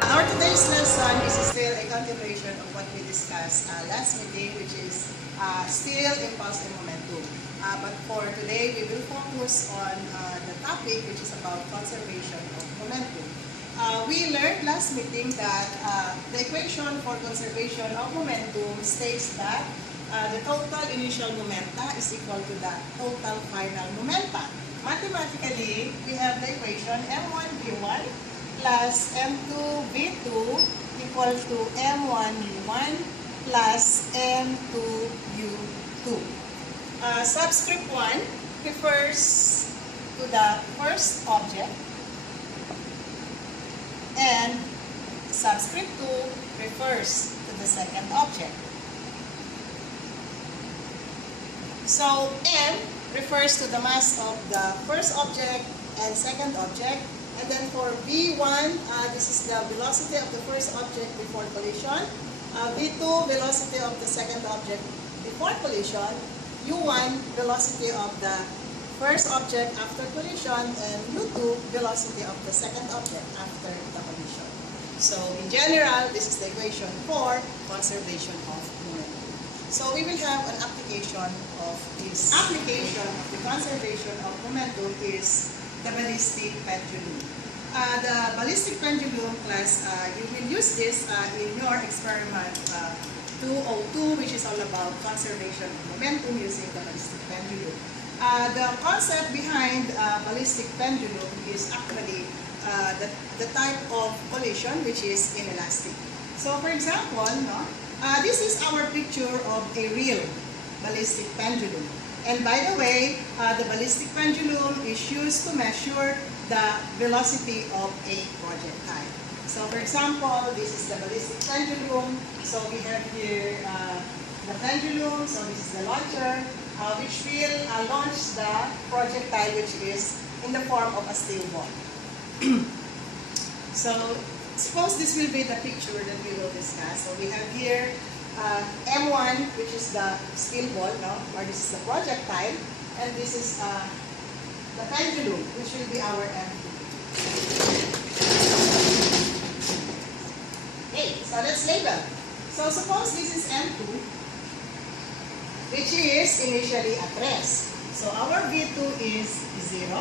Our today's lesson is still a continuation of what we discussed last meeting, which is still impulse and momentum. But for today, we will focus on the topic, which is about conservation of momentum. We learned last meeting that the equation for conservation of momentum states that the total initial momenta is equal to the total final momenta. Mathematically, we have the equation m1 v1 plus m2 v2 equal to m1 u1 plus m2 u2. Subscript 1 refers to the first object and subscript 2 refers to the second object. So m refers to the mass of the first object and second object. And then for v1, this is the velocity of the first object before collision. v2, velocity of the second object before collision. u1, velocity of the first object after collision. And u2, velocity of the second object after the collision. So in general, this is the equation for conservation of momentum. So we will have an application of this. Application of the conservation of momentum is the ballistic pendulum. The ballistic pendulum class, you will use this in your experiment 202, which is all about conservation of momentum using the ballistic pendulum. The concept behind ballistic pendulum is actually the type of collision, which is inelastic. So for example, this is our picture of a real ballistic pendulum. And by the way, the ballistic pendulum is used to measure the velocity of a projectile. So for example, this is the ballistic pendulum. So we have here the pendulum. So this is the launcher, which will launch the projectile, which is in the form of a steel ball. So suppose this will be the picture that we will discuss. So we have here M1, which is the steel ball, or this is the projectile, and this is the pendulum, which will be our M2. Okay, so let's label. So suppose this is M2, which is initially at rest. So our V2 is 0.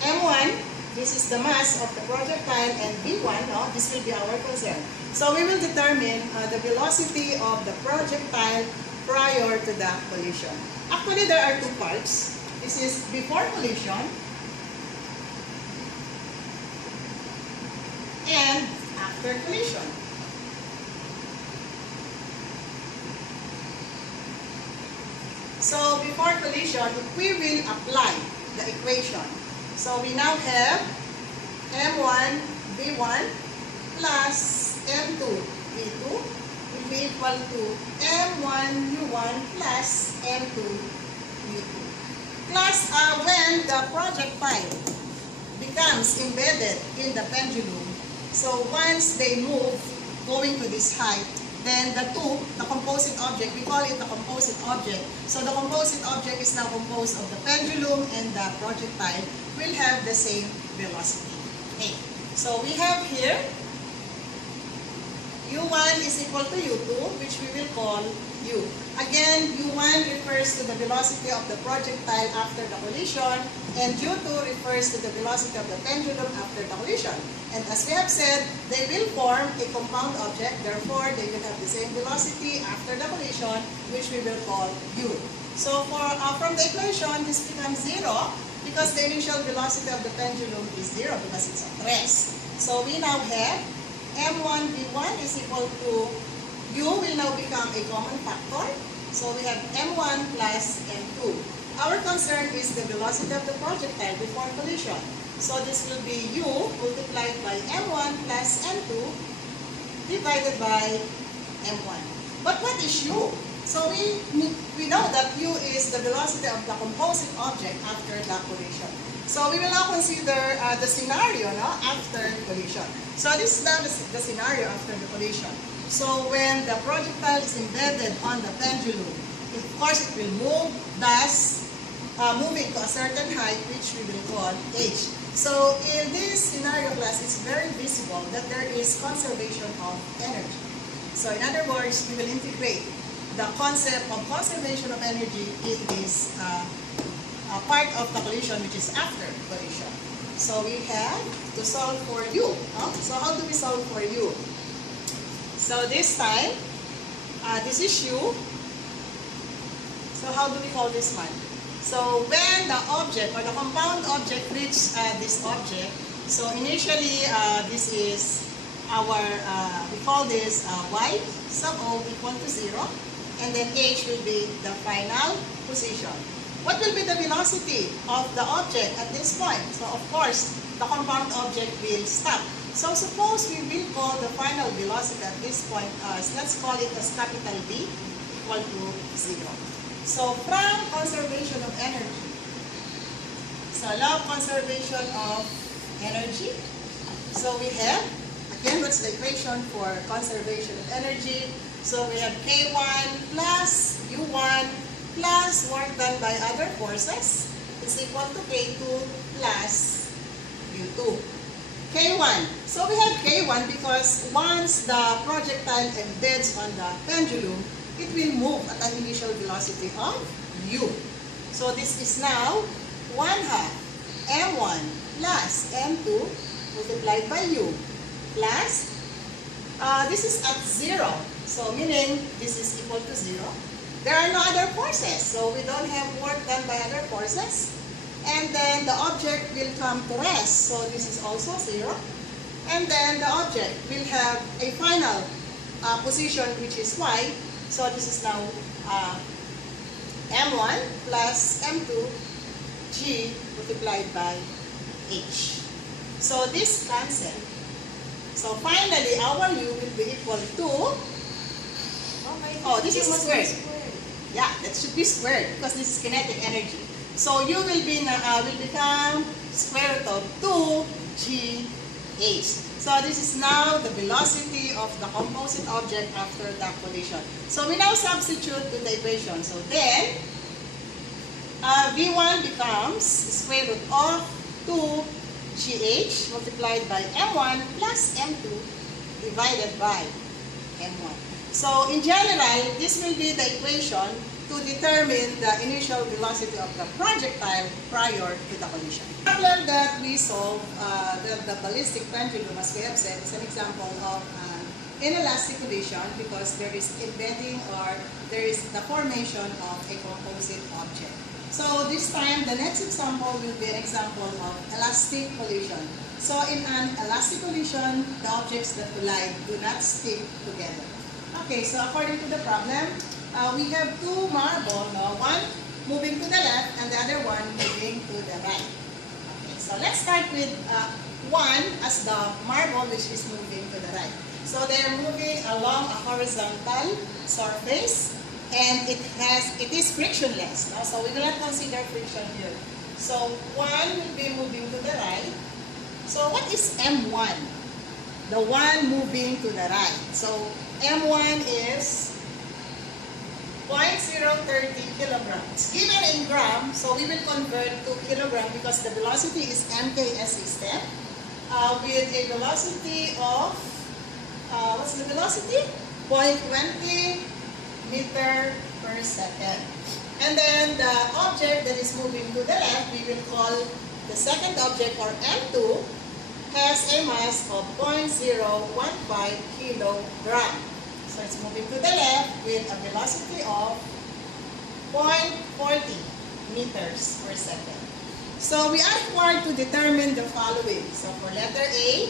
M1, this is the mass of the projectile, and V1, this will be our concern. So we will determine the velocity of the projectile prior to the collision. Actually, there are two parts. This is before collision and after collision. So before collision, we will apply the equation. So we now have M1 V1 plus M2 V2 will be equal to M1 U1 plus M2 U2. Plus, when the projectile becomes embedded in the pendulum, so once they move going to this height, then the composite object, we call it the composite object. So the composite object is now composed of the pendulum and the projectile will have the same velocity. Okay. So we have here U1 is equal to U2, which we will call U. Again, U1 refers to the velocity of the projectile after the collision, and U2 refers to the velocity of the pendulum after the collision. And as we have said, they will form a compound object, therefore they will have the same velocity after the collision, which we will call U. So from the equation, this becomes 0 because the initial velocity of the pendulum is 0 because it's at rest. So we now have M1 V1 is equal to U will now become a common factor. So we have M1 plus M2. Our concern is the velocity of the projectile before collision. So this will be U multiplied by M1 plus M2 divided by M1. But what is U? So we know that U is the velocity of the composite object after the collision. So we will now consider the scenario after collision. So this is now the scenario after the collision. So when the projectile is embedded on the pendulum, of course it will move, thus moving to a certain height, which we will call h. So in this scenario class, it's very visible that there is conservation of energy. So in other words, we will integrate the concept of conservation of energy in this part of the collision, which is after collision. So we have to solve for u. So how do we solve for u? So this time, this is u. So how do we call this one? So when the object or the compound object reaches this object, so initially this is our, we call this y sub o equal to 0, and then h will be the final position. What will be the velocity of the object at this point? So of course, the compound object will stop. So suppose we will call the final velocity at this point as, let's call it as capital V equal to 0. So from conservation of energy, so law of conservation of energy, so we have, again, what's the equation for conservation of energy? So we have K1 plus U1 plus work done by other forces is equal to K2 plus U2. K1. So we have K1 because once the projectile embeds on the pendulum, it will move at an initial velocity of U. So this is now 1/2 M1 plus M2 multiplied by U plus, this is at 0. So meaning this is equal to 0. There are no other forces, so we don't have work done by other forces. And then the object will come to rest, so this is also 0. And then the object will have a final position, which is y. So this is now m1 plus m2 g multiplied by h. So this cancel. So finally, our u will be equal to, oh, this is squared. Yeah, that should be squared because this is kinetic energy. So u will become square root of 2gh. So this is now the velocity of the composite object after the collision. So we now substitute to the equation. So then v1 becomes square root of 2gh multiplied by m1 plus m2 divided by m1. So in general, this will be the equation to determine the initial velocity of the projectile prior to the collision. The problem that we solve, the ballistic pendulum, as we have said, is an example of inelastic collision because there is embedding or there is the formation of a composite object. So this time, the next example will be an example of elastic collision. So in an elastic collision, the objects that collide do not stick together. Okay, so according to the problem, we have two marbles, one moving to the left and the other one moving to the right. Okay, so let's start with one as the marble which is moving to the right. So they are moving along a horizontal surface and it is frictionless. So we will not consider friction here. So one will be moving to the right. So what is M1? The one moving to the right. So M1 is 0.030 kilograms. Given in grams, so we will convert to kilogram because the velocity is MKS system with a velocity of, what's the velocity? 0.20 meter per second. And then the object that is moving to the left, we will call the second object, or M2, has a mass of 0.015 kilogram. So it's moving to the left with a velocity of 0.40 meters per second. So we are required to determine the following. So for letter A,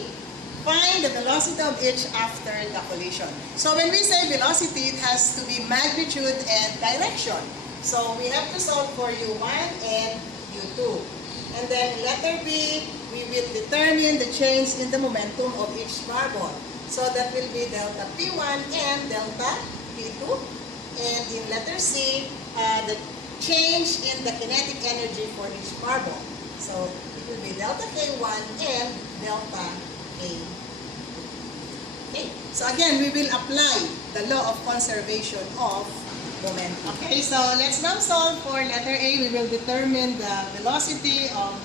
find the velocity of each after the collision. So when we say velocity, it has to be magnitude and direction. So we have to solve for U1 and U2. And then letter B, we will determine the change in the momentum of each marble. So that will be delta P1 and delta P2. And in letter C, the change in the kinetic energy for each marble. So it will be delta K1 and delta K. Okay. So again, we will apply the law of conservation of momentum. Okay, so let's now solve for letter A. We will determine the velocity of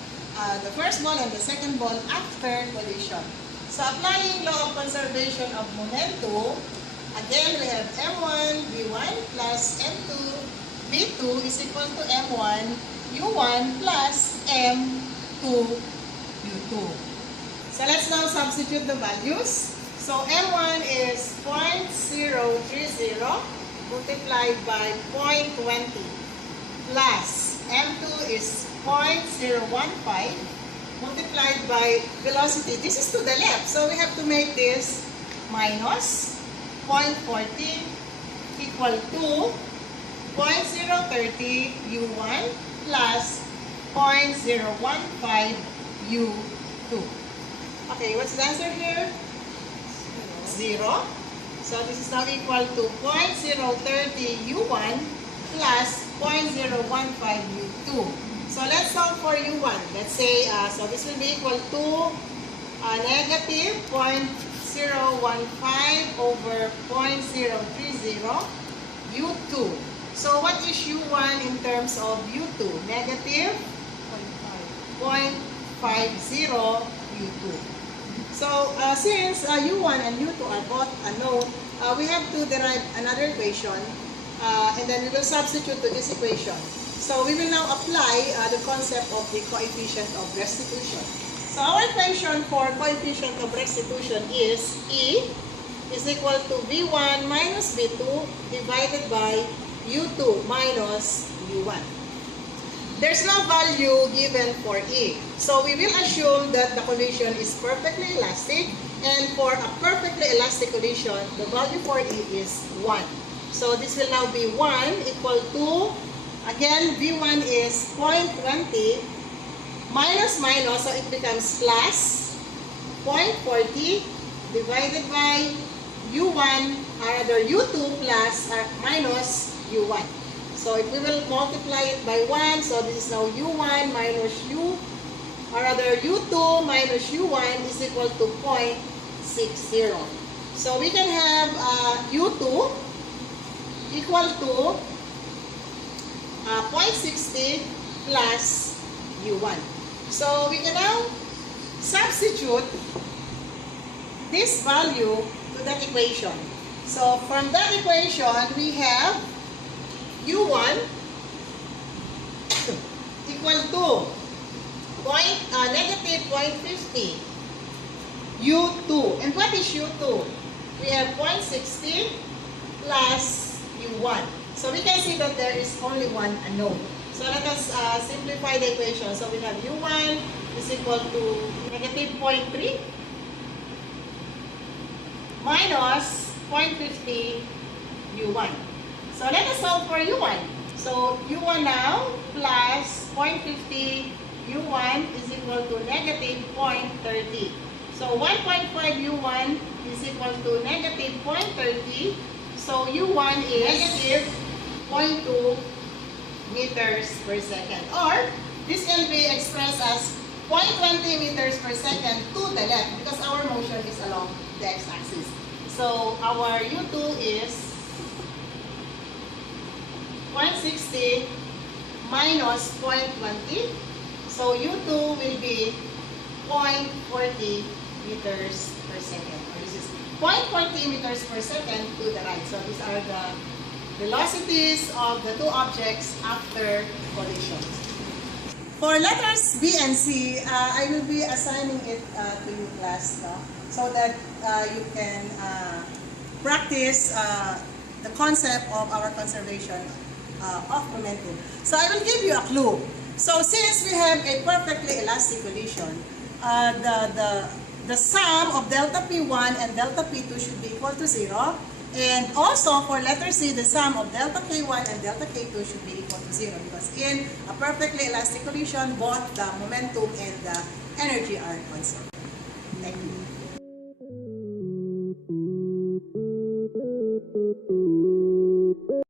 the first ball and the second ball after collision. So applying law of conservation of momentum, again we have m1 v1 plus m2 v2 is equal to m1 u1 plus m2 u2. So let's now substitute the values. So m1 is 0.030 multiplied by 0.20 plus m2 is 0.015 multiplied by velocity. This is to the left, so we have to make this minus 0.40 equal to 0.030 u1 plus 0.015 u2. Okay, what's the answer here? 0. So this is now equal to 0.030 u1 plus 0.015 u2. So let's solve for u1. Let's say, so this will be equal to negative 0.015 over 0.030 u2. So what is u1 in terms of u2? Negative 0.50 u2. So since u1 and u2 are both unknown, we have to derive another equation, and then we will substitute to this equation. So we will now apply the concept of the coefficient of restitution. So our equation for coefficient of restitution is E is equal to V1 minus V2 divided by U2 minus U1. There's no value given for E. So we will assume that the collision is perfectly elastic, and for a perfectly elastic collision, the value for E is 1. So this will now be 1 equal to, again, V1 is 0.20 minus minus, so it becomes plus 0.40 divided by U1, or rather U2 plus minus U1. So if we will multiply it by 1, so this is now U1 minus U, or rather U2 minus U1 is equal to 0.60. So we can have U2 equal to 0.60 plus U1. So we can now substitute this value to that equation. So from that equation, we have U1 equal to negative 0.50 U2. And what is U2? We have 0.60 plus U1. So we can see that there is only one unknown. So let us simplify the equation. So we have U1 is equal to negative 0.3 minus 0.50 U1. So let us solve for U1. So U1 now plus 0.50 U1 is equal to negative 0.30. So 1.5 U1 is equal to negative 0.30. So U1 is negative 0.2 meters per second. Or this can be expressed as 0.20 meters per second to the left because our motion is along the x-axis. So our U2 is 0.60 minus 0.20. So U2 will be 0.40 meters per second. Or this is 0.40 meters per second to the right. So these are the velocities of the two objects after collision. For letters B and C, I will be assigning it to you class, no? So that you can practice the concept of our conservation of momentum. So I will give you a clue. So since we have a perfectly elastic collision, the sum of delta P1 and delta P2 should be equal to 0. And also for letter C, the sum of delta K1 and delta K2 should be equal to 0 because in a perfectly elastic collision, both the momentum and the energy are conserved. Thank you.